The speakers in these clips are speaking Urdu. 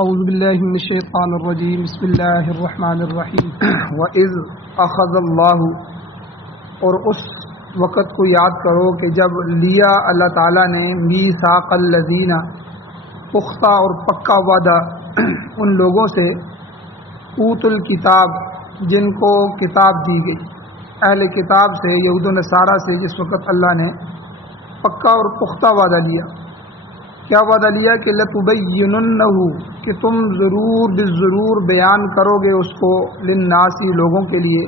اعوذ باللہ من الشیطان الرجیم بسم اللہ الرحمن الرحیم وَإِذْ أَخَذَ اللَّهُ، اور اس وقت کو یاد کرو کہ جب لیا اللہ تعالیٰ نے میثاق الذین، پختہ اور پکا وعدہ ان لوگوں سے، اوت الکتاب، جن کو کتاب دی گئی، اہل کتاب سے، یہود و نصارہ سے جس وقت اللہ نے پکا اور پختہ وعدہ لیا۔ کیا وعدہ لیا کہ لَتُبَيِّنُنَّهُ، کہ تم ضرور بالضرور بیان کرو گے اس کو، للناس، لوگوں کے لیے،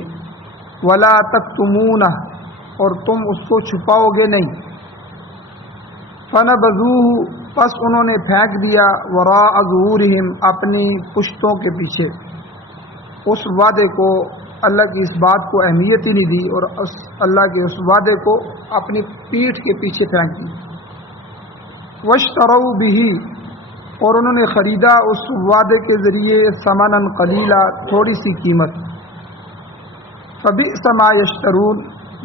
وَلَا تَكْتُمُونَهُ، اور تم اس کو چھپاؤ گے نہیں۔ فَنَبَذُوهُ، پس انہوں نے پھینک دیا، وَرَاءَ ظُهُورِهِمْ، اپنی پشتوں کے پیچھے۔ اس وعدے کو، اللہ کی اس بات کو اہمیت ہی نہیں دی، اور اللہ کے اس وعدے کو اپنی پیٹھ کے پیچھے پھینک دی۔ وَاشْتَرَوْا بِهِ، اور انہوں نے خریدا اس وعدے کے ذریعے، ثمناً قلیلا، تھوڑی سی قیمت۔ فَبِئْسَ مَا يَشْتَرُونَ،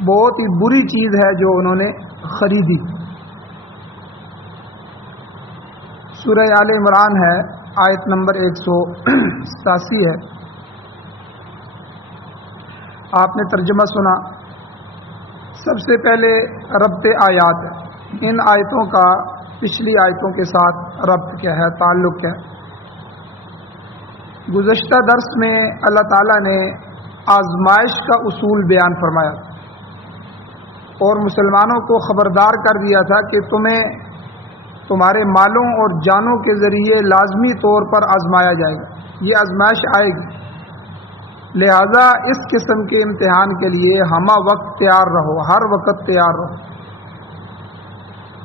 بہت ہی بری چیز ہے جو انہوں نے خریدی۔ سورہ آل عمران ہے، آیت نمبر 187 ہے۔ آپ نے ترجمہ سنا۔ سب سے پہلے ربط آیات، ان آیتوں کا پچھلی آیتوں کے ساتھ ربط کیا ہے، تعلق کیا ہے۔ گزشتہ درس میں اللہ تعالیٰ نے آزمائش کا اصول بیان فرمایا اور مسلمانوں کو خبردار کر دیا تھا کہ تمہیں تمہارے مالوں اور جانوں کے ذریعے لازمی طور پر آزمایا جائے گا، یہ آزمائش آئے گی، لہذا اس قسم کے امتحان کے لیے ہمہ وقت تیار رہو، ہر وقت تیار رہو۔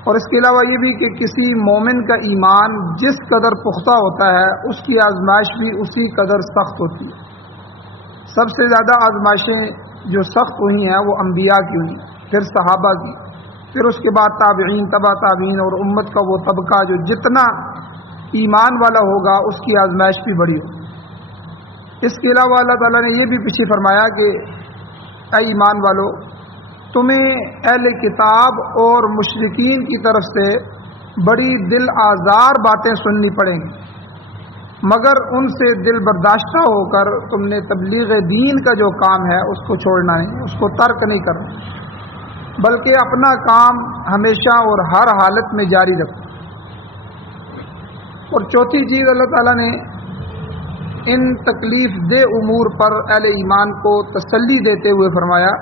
اور اس کے علاوہ یہ بھی کہ کسی مومن کا ایمان جس قدر پختہ ہوتا ہے، اس کی آزمائش بھی اسی قدر سخت ہوتی ہے۔ سب سے زیادہ آزمائشیں جو سخت ہوئی ہیں وہ انبیاء کی ہوئی، پھر صحابہ کی، پھر اس کے بعد تابعین، تبع تابعین، اور امت کا وہ طبقہ جو جتنا ایمان والا ہوگا اس کی آزمائش بھی بڑی ہوگی۔ اس کے علاوہ اللہ تعالیٰ نے یہ بھی پیچھے فرمایا کہ اے ایمان والو، تمہیں اہل کتاب اور مشرکین کی طرف سے بڑی دل آزار باتیں سننی پڑیں گی، مگر ان سے دل برداشتہ ہو کر تم نے تبلیغ دین کا جو کام ہے اس کو چھوڑنا نہیں، اس کو ترک نہیں کرنا، بلکہ اپنا کام ہمیشہ اور ہر حالت میں جاری رکھو۔ اور چوتھی چیز، اللہ تعالیٰ نے ان تکلیف دہ امور پر اہل ایمان کو تسلی دیتے ہوئے فرمایا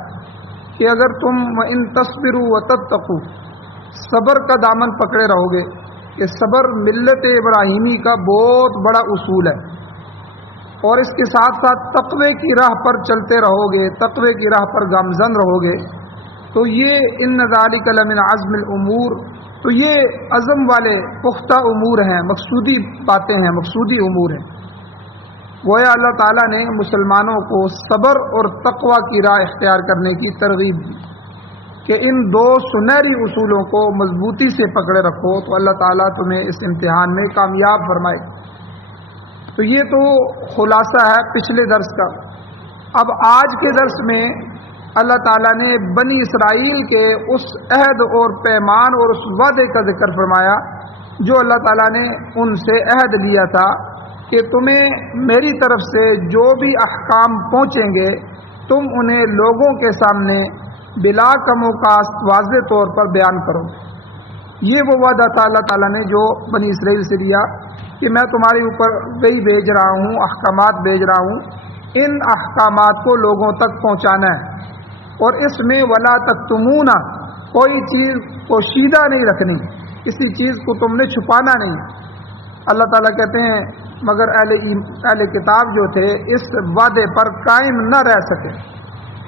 کہ اگر تم ان تصبروا وتتقوا، صبر کا دامن پکڑے رہو گے، کہ صبر ملت ابراہیمی کا بہت بڑا اصول ہے، اور اس کے ساتھ ساتھ تقوی کی راہ پر چلتے رہو گے، تقوی کی راہ پر گامزن رہو گے، تو یہ ان ذالک لمن عزم الامور، تو یہ عزم والے پختہ امور ہیں، مقصودی باتیں ہیں، مقصودی امور ہیں۔ گویا اللہ تعالیٰ نے مسلمانوں کو صبر اور تقوی کی راہ اختیار کرنے کی ترغیب دی کہ ان دو سنہری اصولوں کو مضبوطی سے پکڑے رکھو تو اللہ تعالیٰ تمہیں اس امتحان میں کامیاب فرمائے۔ تو یہ تو خلاصہ ہے پچھلے درس کا۔ اب آج کے درس میں اللہ تعالیٰ نے بنی اسرائیل کے اس عہد اور پیمان اور اس وعدے کا ذکر فرمایا جو اللہ تعالیٰ نے ان سے عہد لیا تھا کہ تمہیں میری طرف سے جو بھی احکام پہنچیں گے تم انہیں لوگوں کے سامنے بلا کم و کاست واضح طور پر بیان کرو۔ یہ وہ وعدہ تھا اللہ تعالیٰ نے جو بنی اسرائیل سے لیا کہ میں تمہارے اوپر وحی بھیج رہا ہوں، احکامات بھیج رہا ہوں، ان احکامات کو لوگوں تک پہنچانا ہے، اور اس میں ولا تکتمون، کوئی چیز پوشیدہ نہیں رکھنی، کسی چیز کو تم نے چھپانا نہیں۔ اللہ تعالیٰ کہتے ہیں مگر اہل کتاب جو تھے اس وعدے پر قائم نہ رہ سکے،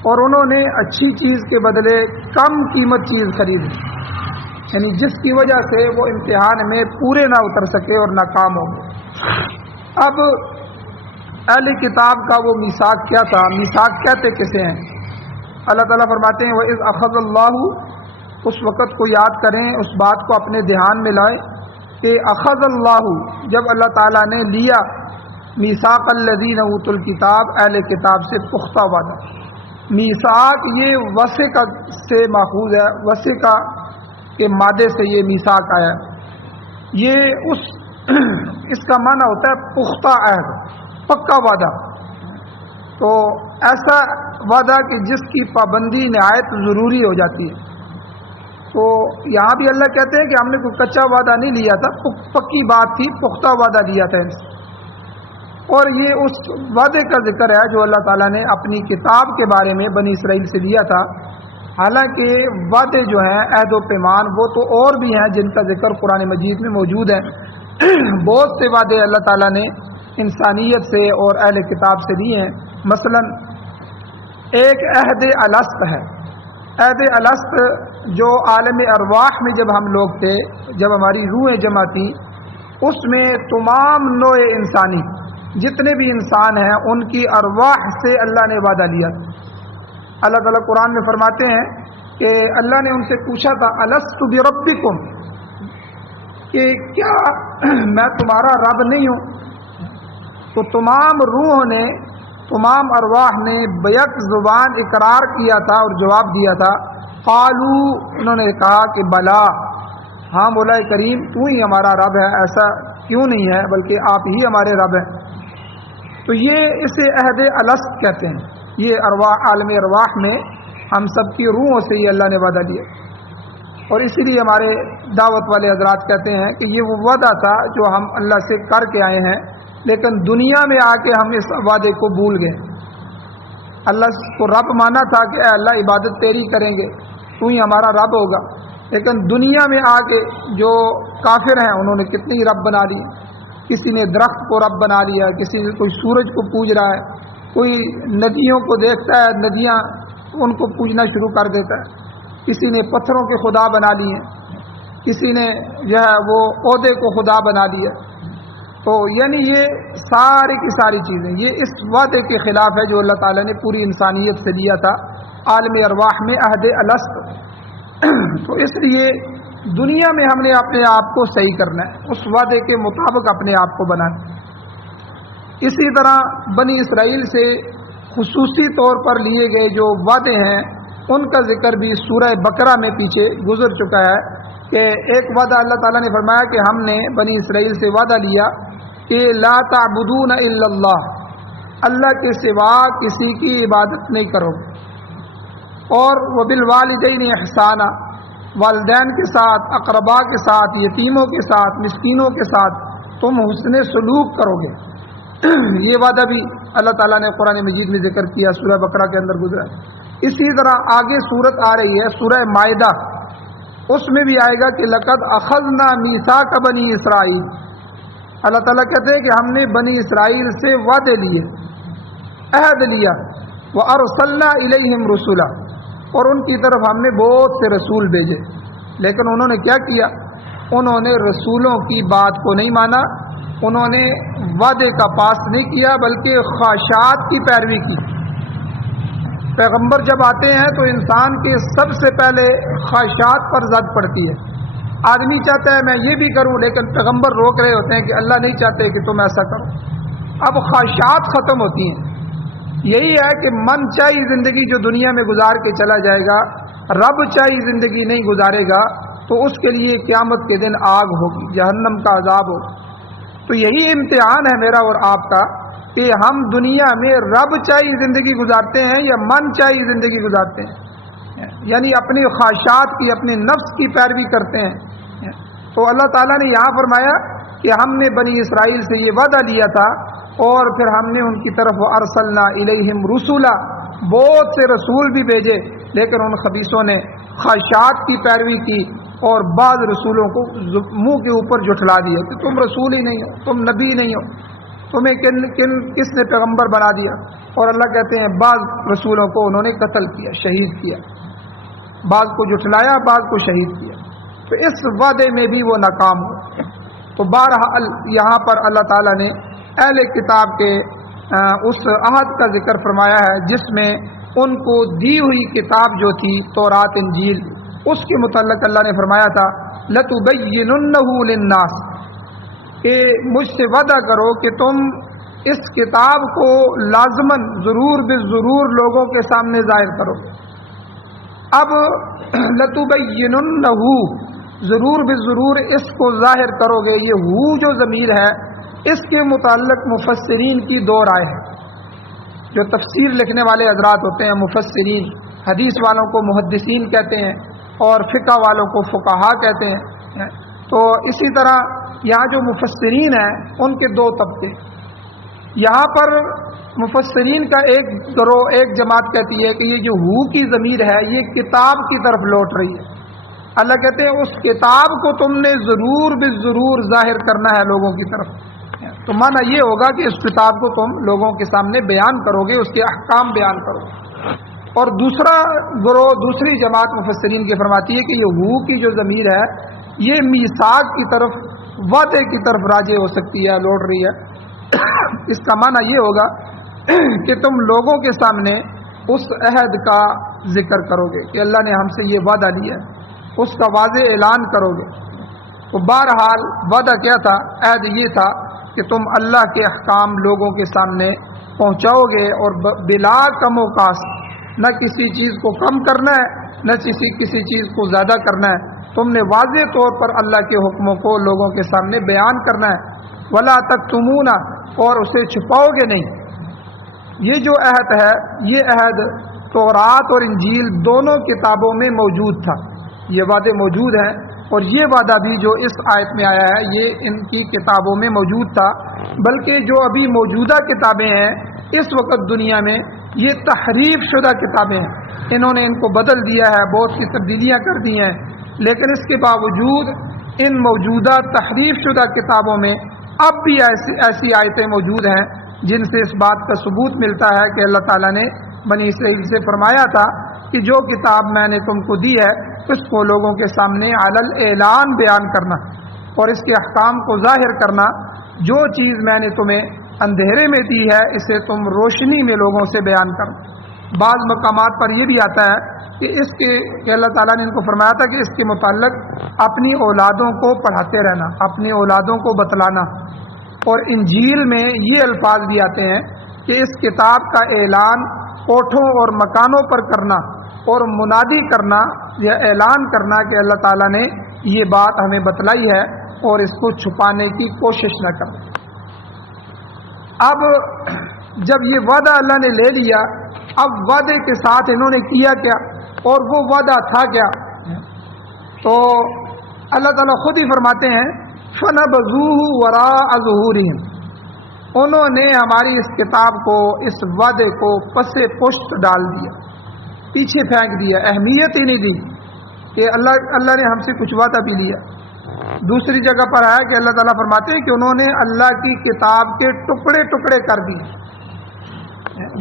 اور انہوں نے اچھی چیز کے بدلے کم قیمت چیز خریدی، یعنی جس کی وجہ سے وہ امتحان میں پورے نہ اتر سکے اور ناکام ہو گئے۔ اب اہل کتاب کا وہ میثاق کیا تھا، میثاق کہتے کسے ہیں؟ اللہ تعالیٰ فرماتے ہیں وَإِذْ أَخَذَ اللَّهُ، اس وقت کو یاد کریں، اس بات کو اپنے دھیان میں لائیں کہ اخذ اللہ، جب اللہ تعالیٰ نے لیا میثاق الذین اوتوا الکتاب، اہل کتاب سے پختہ وعدہ۔ میثاق یہ وثیقہ سے ماخوذ ہے، وثیقہ کے مادے سے یہ میثاق آیا۔ یہ اس اس کا معنی ہوتا ہے پختہ عہد، پکا وعدہ۔ تو ایسا وعدہ کہ جس کی پابندی نہایت ضروری ہو جاتی ہے۔ تو یہاں بھی اللہ کہتے ہیں کہ ہم نے کوئی کچا وعدہ نہیں لیا تھا، پکی بات تھی، پختہ وعدہ لیا تھا ان سے۔ اور یہ اس وعدے کا ذکر ہے جو اللہ تعالیٰ نے اپنی کتاب کے بارے میں بنی اسرائیل سے لیا تھا۔ حالانکہ وعدے جو ہیں، عہد و پیمان، وہ تو اور بھی ہیں جن کا ذکر قرآن مجید میں موجود ہے۔ بہت سے وعدے اللہ تعالیٰ نے انسانیت سے اور اہل کتاب سے لیے ہیں۔ مثلا ایک عہد الست ہے۔ عہد الست جو عالم ارواح میں جب ہم لوگ تھے، جب ہماری روحیں جمع تھیں، اس میں تمام نوع انسانی جتنے بھی انسان ہیں ان کی ارواح سے اللہ نے وعدہ لیا۔ اللہ تعالیٰ قرآن میں فرماتے ہیں کہ اللہ نے ان سے پوچھا تھا الست بربکم، کہ کیا میں تمہارا رب نہیں ہوں؟ تو تمام روح نے، تمام ارواح نے بیک زبان اقرار کیا تھا اور جواب دیا تھا۔ قالو، انہوں نے کہا کہ بلا، ہاں مولا کریم تو ہی ہمارا رب ہے، ایسا کیوں نہیں ہے بلکہ آپ ہی ہمارے رب ہیں۔ تو یہ اسے عہد الست کہتے ہیں۔ یہ ارواح، عالم ارواح میں ہم سب کی روحوں سے یہ اللہ نے وعدہ لیا، اور اسی لیے ہمارے دعوت والے حضرات کہتے ہیں کہ یہ وہ وعدہ تھا جو ہم اللہ سے کر کے آئے ہیں، لیکن دنیا میں آ کے ہم اس وعدے کو بھول گئے۔ اللہ کو رب مانا تھا کہ اے اللہ عبادت تیری کریں گے، تو ہی ہمارا رب ہوگا، لیکن دنیا میں آ کے جو کافر ہیں انہوں نے کتنی رب بنا لی۔ کسی نے درخت کو رب بنا لیا، کسی نے کوئی سورج کو پوج رہا ہے، کوئی ندیوں کو دیکھتا ہے، ندیاں ان کو پوجنا شروع کر دیتا ہے، کسی نے پتھروں کے خدا بنا لیے، کسی نے جو ہے وہ عہدے کو خدا بنا لیا۔ تو یعنی یہ ساری کی ساری چیزیں یہ اس وعدے کے خلاف ہے جو اللہ تعالیٰ نے پوری انسانیت سے لیا تھا عالم ارواح میں، عہد الست۔ تو اس لیے دنیا میں ہم نے اپنے آپ کو صحیح کرنا ہے، اس وعدے کے مطابق اپنے آپ کو بنانا۔ اسی طرح بنی اسرائیل سے خصوصی طور پر لیے گئے جو وعدے ہیں ان کا ذکر بھی سورہ بقرہ میں پیچھے گزر چکا ہے، کہ ایک وعدہ اللہ تعالیٰ نے فرمایا کہ ہم نے بنی اسرائیل سے وعدہ لیا کہ لا تعبدون الا اللہ، اللہ کے سوا کسی کی عبادت نہیں کرو، اور وبالوالدین احسانا، والدین کے ساتھ، اقربا کے ساتھ، یتیموں کے ساتھ، مسکینوں کے ساتھ تم حسن سلوک کرو گے۔ یہ وعدہ بھی اللہ تعالیٰ نے قرآن مجید میں ذکر کیا، سورہ بقرہ کے اندر گزرا۔ اسی طرح آگے صورت آ رہی ہے سورہ مائدہ، اس میں بھی آئے گا کہ لقد اخذنا میثاق بنی اسرائیل، اللہ تعالیٰ کہتے ہیں کہ ہم نے بنی اسرائیل سے وعدے لیے، عہد لیا، وارسلنا الیہم رسلا، اور ان کی طرف ہم نے بہت سے رسول بھیجے، لیکن انہوں نے کیا کیا؟ انہوں نے رسولوں کی بات کو نہیں مانا، انہوں نے وعدے کا پاس نہیں کیا بلکہ خواہشات کی پیروی کی۔ پیغمبر جب آتے ہیں تو انسان کے سب سے پہلے خواہشات پر زد پڑتی ہے۔ آدمی چاہتا ہے میں یہ بھی کروں، لیکن پیغمبر روک رہے ہوتے ہیں کہ اللہ نہیں چاہتے کہ تم ایسا کرو۔ اب خواہشات ختم ہوتی ہیں۔ یہی ہے کہ من چاہی زندگی جو دنیا میں گزار کے چلا جائے گا، رب چاہی زندگی نہیں گزارے گا تو اس کے لیے قیامت کے دن آگ ہوگی، جہنم کا عذاب ہوگا۔ تو یہی امتحان ہے میرا اور آپ کا کہ ہم دنیا میں رب چاہی زندگی گزارتے ہیں یا من چاہی زندگی گزارتے ہیں، یعنی اپنی خواہشات کی، اپنے نفس کی پیروی کرتے ہیں۔ تو اللہ تعالیٰ نے یہاں فرمایا کہ ہم نے بنی اسرائیل سے یہ وعدہ لیا تھا، اور پھر ہم نے ان کی طرف ارسلنا الیہم رسولا، بہت سے رسول بھی بھیجے، لیکن ان خبیثوں نے خواہشات کی پیروی کی اور بعض رسولوں کو منہ کے اوپر جھٹلا دیا کہ تم رسول ہی نہیں ہو، تم نبی نہیں ہو، تمہیں کس نے پیغمبر بنا دیا۔ اور اللہ کہتے ہیں بعض رسولوں کو انہوں نے قتل کیا، شہید کیا، بعض کو جھٹلایا، بعض کو شہید کیا۔ تو اس وعدے میں بھی وہ ناکام ہو۔ تو بہرحال یہاں پر اللہ تعالیٰ نے اہل کتاب کے اس عہد کا ذکر فرمایا ہے جس میں ان کو دی ہوئی کتاب جو تھی تورات انجیل، اس کے متعلق اللہ نے فرمایا تھا لَتُبَيِّنُنَّهُ لِلنَّاسِ، کہ مجھ سے وعدہ کرو کہ تم اس کتاب کو لازماً ضرور بالضرور لوگوں کے سامنے ظاہر کرو۔ اب لَتُبَيِّنُنَّهُ ضرور بالضرور اس کو ظاہر کرو گے. یہ ہو جو ضمیر ہے اس کے متعلق مفسرین کی دو رائے ہے. جو تفسیر لکھنے والے حضرات ہوتے ہیں مفسرین، حدیث والوں کو محدثین کہتے ہیں اور فقہ والوں کو فقہا کہتے ہیں. تو اسی طرح یہاں جو مفسرین ہیں ان کے دو طبقے. یہاں پر مفسرین کا ایک گروہ، ایک جماعت کہتی ہے کہ یہ جو ہو کی ضمیر ہے یہ کتاب کی طرف لوٹ رہی ہے. اللہ کہتے ہیں اس کتاب کو تم نے ضرور بالضرور ظاہر کرنا ہے لوگوں کی طرف. تو معنی یہ ہوگا کہ اس کتاب کو تم لوگوں کے سامنے بیان کرو گے، اس کے احکام بیان کرو گے. اور دوسرا گروہ، دوسری جماعت مفسرین کی فرماتی ہے کہ یہ ہو کی جو ضمیر ہے یہ میثاق کی طرف، وعدے کی طرف راجع ہو سکتی ہے، لوٹ رہی ہے. اس کا معنی یہ ہوگا کہ تم لوگوں کے سامنے اس عہد کا ذکر کرو گے کہ اللہ نے ہم سے یہ وعدہ لیا ہے، اس کا واضح اعلان کرو گے. تو بہرحال وعدہ کیا تھا؟ عہد یہ تھا کہ تم اللہ کے احکام لوگوں کے سامنے پہنچاؤ گے اور بلا کم و کاست، نہ کسی چیز کو کم کرنا ہے نہ کسی چیز کو زیادہ کرنا ہے. تم نے واضح طور پر اللہ کے حکموں کو لوگوں کے سامنے بیان کرنا ہے. ولا تکتمون، اور اسے چھپاؤ گے نہیں. یہ جو عہد ہے یہ عہد تورات اور انجیل دونوں کتابوں میں موجود تھا. یہ وعدے موجود ہیں اور یہ وعدہ بھی جو اس آیت میں آیا ہے یہ ان کی کتابوں میں موجود تھا. بلکہ جو ابھی موجودہ کتابیں ہیں اس وقت دنیا میں یہ تحریف شدہ کتابیں ہیں. انہوں نے ان کو بدل دیا ہے، بہت سی تبدیلیاں کر دی ہیں. لیکن اس کے باوجود ان موجودہ تحریف شدہ کتابوں میں اب بھی ایسی آیتیں موجود ہیں جن سے اس بات کا ثبوت ملتا ہے کہ اللہ تعالیٰ نے بنی اسرائیل سے فرمایا تھا کہ جو کتاب میں نے تم کو دی ہے اس کو لوگوں کے سامنے علی الاعلان بیان کرنا اور اس کے احکام کو ظاہر کرنا. جو چیز میں نے تمہیں اندھیرے میں دی ہے اسے تم روشنی میں لوگوں سے بیان کرنا. بعض مقامات پر یہ بھی آتا ہے کہ اللہ تعالیٰ نے ان کو فرمایا تھا کہ اس کے متعلق اپنی اولادوں کو پڑھاتے رہنا، اپنی اولادوں کو بتلانا. اور انجیل میں یہ الفاظ بھی آتے ہیں کہ اس کتاب کا اعلان کوٹھوں اور مکانوں پر کرنا اور منادی کرنا یا اعلان کرنا کہ اللہ تعالیٰ نے یہ بات ہمیں بتلائی ہے اور اس کو چھپانے کی کوشش نہ کرنا. اب جب یہ وعدہ اللہ نے لے لیا، اب وعدے کے ساتھ انہوں نے کیا کیا اور وہ وعدہ تھا کیا؟ تو اللہ تعالیٰ خود ہی فرماتے ہیں فَنَبَذُوهُ وَرَاءَ ظُهُورِهِمْ، انہوں نے ہماری اس کتاب کو، اس وعدے کو پس پشت ڈال دیا، پیچھے پھینک دیا، اہمیت ہی نہیں دی کہ اللہ نے ہم سے کچھ وعدہ بھی لیا. دوسری جگہ پر ہے کہ اللہ تعالیٰ فرماتے ہیں کہ انہوں نے اللہ کی کتاب کے ٹکڑے ٹکڑے کر دیے،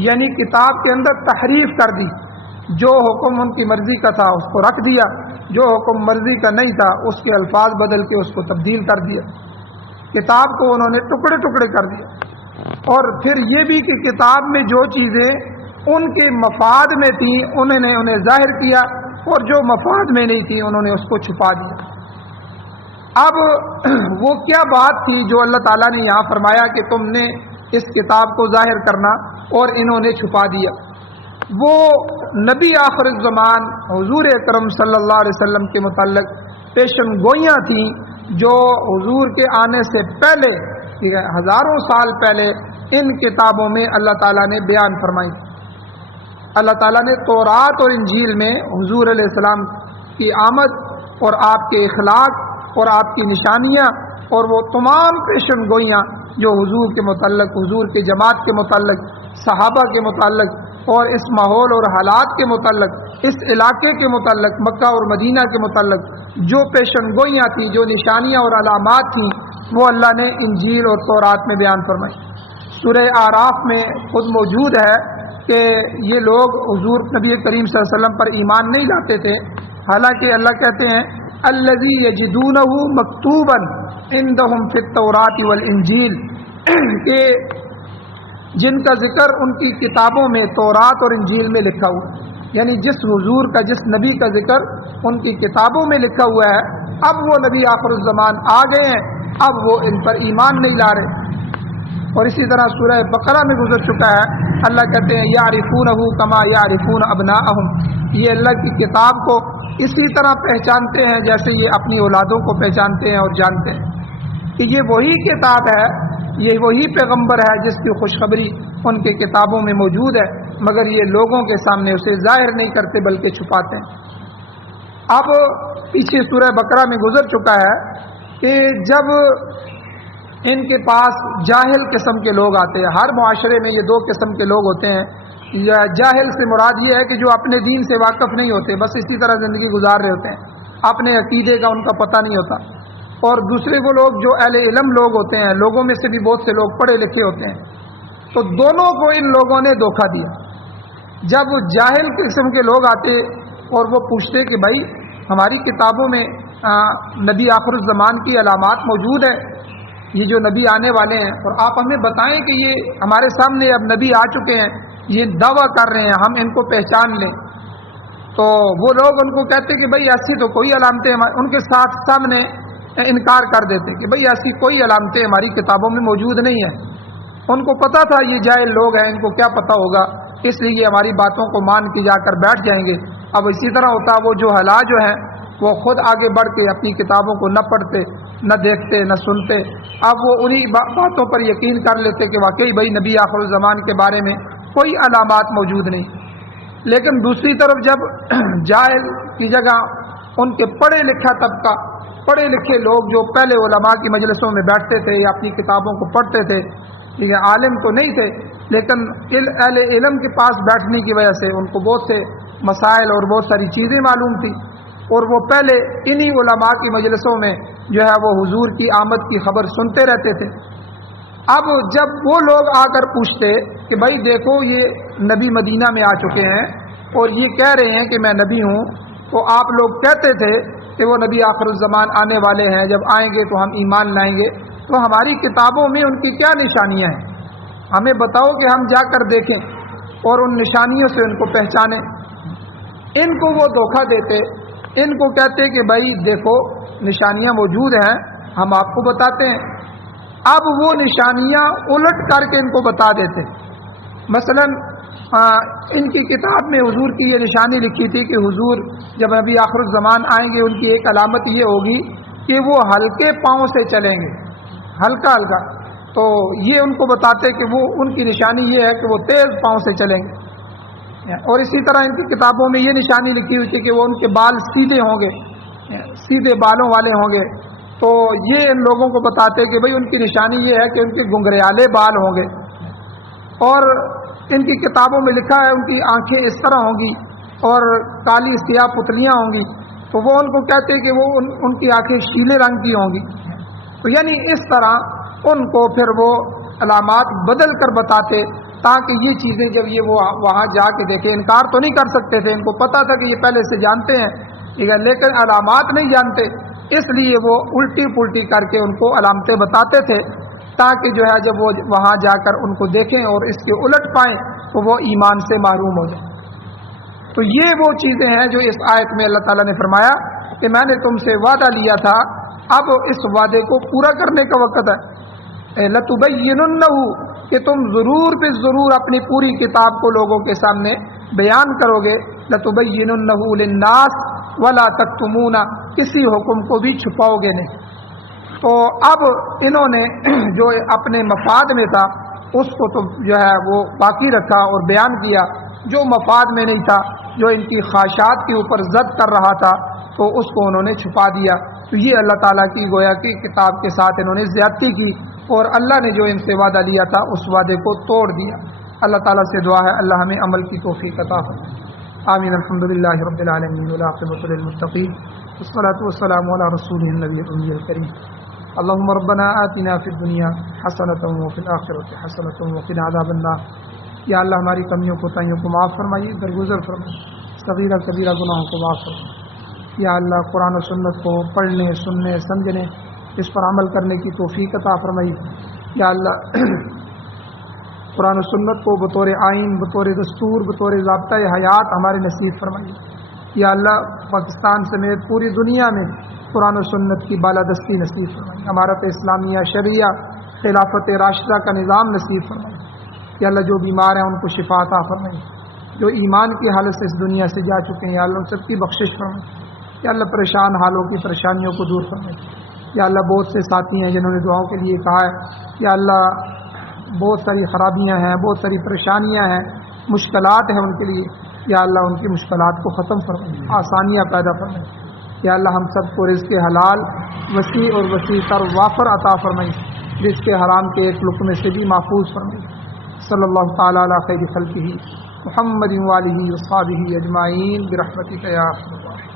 یعنی کتاب کے اندر تحریف کر دی. جو حکم ان کی مرضی کا تھا اس کو رکھ دیا، جو حکم مرضی کا نہیں تھا اس کے الفاظ بدل کے اس کو تبدیل کر دیا. کتاب کو انہوں نے ٹکڑے ٹکڑے کر دیا. اور پھر یہ بھی کہ کتاب میں جو چیزیں ان کے مفاد میں تھیں انہوں نے انہیں ظاہر کیا اور جو مفاد میں نہیں تھی انہوں نے اس کو چھپا دیا. اب وہ کیا بات تھی جو اللہ تعالیٰ نے یہاں فرمایا کہ تم نے اس کتاب کو ظاہر کرنا اور انہوں نے چھپا دیا؟ وہ نبی آخر الزمان حضور اکرم صلی اللہ علیہ وسلم کے متعلق پیشن گوئیاں تھیں جو حضور کے آنے سے پہلے، ہزاروں سال پہلے ان کتابوں میں اللہ تعالیٰ نے بیان فرمائی. اللہ تعالیٰ نے تورات اور انجیل میں حضور علیہ السلام کی آمد اور آپ کے اخلاق اور آپ کی نشانیاں اور وہ تمام پیشن گوئیاں جو حضور کے متعلق، حضور کے جماعت کے متعلق، صحابہ کے متعلق اور اس ماحول اور حالات کے متعلق، اس علاقے کے متعلق، مکہ اور مدینہ کے متعلق جو پیشن گوئیاں تھیں، جو نشانیاں اور علامات تھیں وہ اللہ نے انجیل اور تورات میں بیان فرمائی. سورہ اعراف میں خود موجود ہے کہ یہ لوگ حضور نبی کریم صلی اللہ علیہ وسلم پر ایمان نہیں لاتے تھے، حالانکہ اللہ کہتے ہیں الذی یجدونہ مکتوبا عندہم فی التوراۃ والانجیل، کہ جن کا ذکر ان کی کتابوں میں تورات اور انجیل میں لکھا ہوا، یعنی جس حضور کا، جس نبی کا ذکر ان کی کتابوں میں لکھا ہوا ہے، اب وہ نبی آخر الزمان آ گئے ہیں، اب وہ ان پر ایمان نہیں لا رہے. اور اسی طرح سورہ بقرہ میں گزر چکا ہے، اللہ کہتے ہیں یعرفونہ کما یعرفون ابناءہم، یہ اللہ کی کتاب کو اسی طرح پہچانتے ہیں جیسے یہ اپنی اولادوں کو پہچانتے ہیں اور جانتے ہیں کہ یہ وہی کتاب ہے، یہ وہی پیغمبر ہے جس کی خوشخبری ان کے کتابوں میں موجود ہے، مگر یہ لوگوں کے سامنے اسے ظاہر نہیں کرتے بلکہ چھپاتے ہیں۔ اب پیچھے سورہ بقرہ میں گزر چکا ہے کہ جب ان کے پاس جاہل قسم کے لوگ آتے ہیں، ہر معاشرے میں یہ دو قسم کے لوگ ہوتے ہیں، یا جاہل سے مراد یہ ہے کہ جو اپنے دین سے واقف نہیں ہوتے، بس اسی طرح زندگی گزار رہے ہوتے ہیں، اپنے عقیدے کا ان کا پتہ نہیں ہوتا، اور دوسرے وہ لوگ جو اہل علم لوگ ہوتے ہیں، لوگوں میں سے بھی بہت سے لوگ پڑھے لکھے ہوتے ہیں۔ تو دونوں کو ان لوگوں نے دھوکہ دیا۔ جب جاہل قسم کے لوگ آتے اور وہ پوچھتے کہ بھائی ہماری کتابوں میں نبی آخر الزمان کی علامات موجود ہے، یہ جو نبی آنے والے ہیں، اور آپ ہمیں بتائیں کہ یہ ہمارے سامنے اب نبی آ چکے ہیں، یہ دعویٰ کر رہے ہیں، ہم ان کو پہچان لیں۔ تو وہ لوگ ان کو کہتے کہ بھائی ایسی تو کوئی علامتیں ان کے ساتھ سامنے انکار کر دیتے کہ بھئی ایسی کوئی علامتیں ہماری کتابوں میں موجود نہیں ہیں۔ ان کو پتہ تھا یہ جاہل لوگ ہیں، ان کو کیا پتہ ہوگا، اس لیے یہ ہماری باتوں کو مان کے جا کر بیٹھ جائیں گے۔ اب اسی طرح ہوتا وہ جو حلا جو ہیں وہ خود آگے بڑھ کے اپنی کتابوں کو نہ پڑھتے، نہ دیکھتے، نہ سنتے، اب وہ انہی باتوں پر یقین کر لیتے کہ واقعی بھئی نبی آخر الزمان کے بارے میں کوئی علامات موجود نہیں۔ لیکن دوسری طرف جب جاہل کی جگہ ان کے پڑھے لکھا طبقہ، پڑھے لکھے لوگ جو پہلے علماء کی مجلسوں میں بیٹھتے تھے یا اپنی کتابوں کو پڑھتے تھے، ٹھیک ہے، عالم تو نہیں تھے لیکن اہل علم کے پاس بیٹھنے کی وجہ سے ان کو بہت سے مسائل اور بہت ساری چیزیں معلوم تھی، اور وہ پہلے انہی علماء کی مجلسوں میں جو ہے وہ حضور کی آمد کی خبر سنتے رہتے تھے۔ اب جب وہ لوگ آ کر پوچھتے کہ بھائی دیکھو یہ نبی مدینہ میں آ چکے ہیں اور یہ کہہ رہے ہیں کہ میں نبی ہوں، تو آپ لوگ کہتے تھے کہ وہ نبی آخر الزمان آنے والے ہیں، جب آئیں گے تو ہم ایمان لائیں گے، تو ہماری کتابوں میں ان کی کیا نشانیاں ہیں، ہمیں بتاؤ کہ ہم جا کر دیکھیں اور ان نشانیوں سے ان کو پہچانیں۔ ان کو وہ دھوکہ دیتے، ان کو کہتے کہ بھائی دیکھو نشانیاں موجود ہیں، ہم آپ کو بتاتے ہیں۔ اب وہ نشانیاں الٹ کر کے ان کو بتا دیتے۔ مثلا ان کی کتاب میں حضور کی یہ نشانی لکھی تھی کہ حضور جب نبی آخر الزمان آئیں گے ان کی ایک علامت یہ ہوگی کہ وہ ہلکے پاؤں سے چلیں گے، ہلکا ہلکا، تو یہ ان کو بتاتے کہ وہ ان کی نشانی یہ ہے کہ وہ تیز پاؤں سے چلیں گے۔ اور اسی طرح ان کی کتابوں میں یہ نشانی لکھی ہوئی تھی کہ وہ ان کے بال سیدھے ہوں گے، سیدھے بالوں والے ہوں گے، تو یہ ان لوگوں کو بتاتے کہ بھئی ان کی نشانی یہ ہے کہ ان کے گنگریالے بال ہوں گے۔ اور ان کی کتابوں میں لکھا ہے ان کی آنکھیں اس طرح ہوں گی اور کالی سیاہ پتلیاں ہوں گی، تو وہ ان کو کہتے کہ وہ ان کی آنکھیں شیلے رنگ کی ہوں گی۔ تو یعنی اس طرح ان کو پھر وہ علامات بدل کر بتاتے تاکہ یہ چیزیں جب یہ وہ وہاں جا کے دیکھیں، انکار تو نہیں کر سکتے تھے، ان کو پتہ تھا کہ یہ پہلے سے جانتے ہیں، ٹھیک ہے، لیکن علامات نہیں جانتے، اس لیے وہ الٹی پلٹی کر کے ان کو علامتیں بتاتے تھے تاکہ جو ہے جب وہ وہاں جا کر ان کو دیکھیں اور اس کے الٹ پائیں تو وہ ایمان سے محروم ہو جائیں۔ تو یہ وہ چیزیں ہیں جو اس آیت میں اللہ تعالیٰ نے فرمایا کہ میں نے تم سے وعدہ لیا تھا، اب اس وعدے کو پورا کرنے کا وقت ہے۔ لَتُبَيِّنُنَّهُ کہ تم ضرور پہ ضرور اپنی پوری کتاب کو لوگوں کے سامنے بیان کرو گے، لَتُبَيِّنُنَّهُ لِلنَّاسِ وَلَا تَكْتُمُونَ کسی حکم کو بھی چھپاؤ گے نہیں۔ تو اب انہوں نے جو اپنے مفاد میں تھا اس کو تو جو ہے وہ باقی رکھا اور بیان کیا، جو مفاد میں نہیں تھا، جو ان کی خواہشات کے اوپر ضد کر رہا تھا، تو اس کو انہوں نے چھپا دیا۔ تو یہ اللہ تعالیٰ کی گویا کی کتاب کے ساتھ انہوں نے زیادتی کی اور اللہ نے جو ان سے وعدہ لیا تھا اس وعدے کو توڑ دیا۔ اللہ تعالیٰ سے دعا ہے اللہ ہمیں عمل کی توفیق عطا فرمائے۔ آمین۔ الحمدللہ رب العالمین والعاقبۃ للمتقین والصلاۃ والسلام علی رسولہ النبی الامی الکریم۔ اللهم ربنا آتنا فی الدنیا حسنۃ وفی الآخرۃ حسنۃ وقنا عذاب النار۔ یا اللہ ہماری کمیوں کوتاہیوں کو معاف فرمائیے، درگزر فرمائیے، صغیرہ کبیرہ گناہوں کو معاف فرمائیے۔ یا اللہ قرآن و سنت کو پڑھنے، سننے، سمجھنے، اس پر عمل کرنے کی توفیق عطا فرمائیے۔ یا اللہ قرآن و سنت کو بطور آئین، بطور دستور، بطور ضابطۂ حیات ہمارے نصیب فرمائیے۔ یا اللہ پاکستان سمیت پوری دنیا میں قرآن و سنت کی بالادستی نصیب فرمائیے، امارت اسلامیہ، شریعہ، خلافت راشدہ کا نظام نصیب فرمائیے۔ یا اللہ جو بیمار ہیں ان کو شفا عطا فرمائیے، جو ایمان کی حالت سے اس دنیا سے جا چکے ہیں یا اللہ ان سب کی بخشش فرمائے، یا اللہ پریشان حالوں کی پریشانیوں کو دور فرمائے، یا اللہ بہت سے ساتھی ہیں جنہوں نے دعاؤں کے لیے کہا ہے، یا اللہ بہت ساری خرابیاں ہیں، بہت ساری پریشانیاں ہیں، مشکلات ہیں ان کے لیے، یا اللہ ان کی مشکلات کو ختم فرمائے، آسانیاں پیدا فرمائے، یا اللہ ہم سب کو رزق حلال وسیع اور وسیع تر وافر عطا فرمائے، رزق حرام کے ایک لقمے سے بھی محفوظ فرمائے۔ صلی اللہ تعالیٰ علی خیر خلقہ محمد وآلہ وصحبہ اجمعین برحمتک یا ارحم الراحمین۔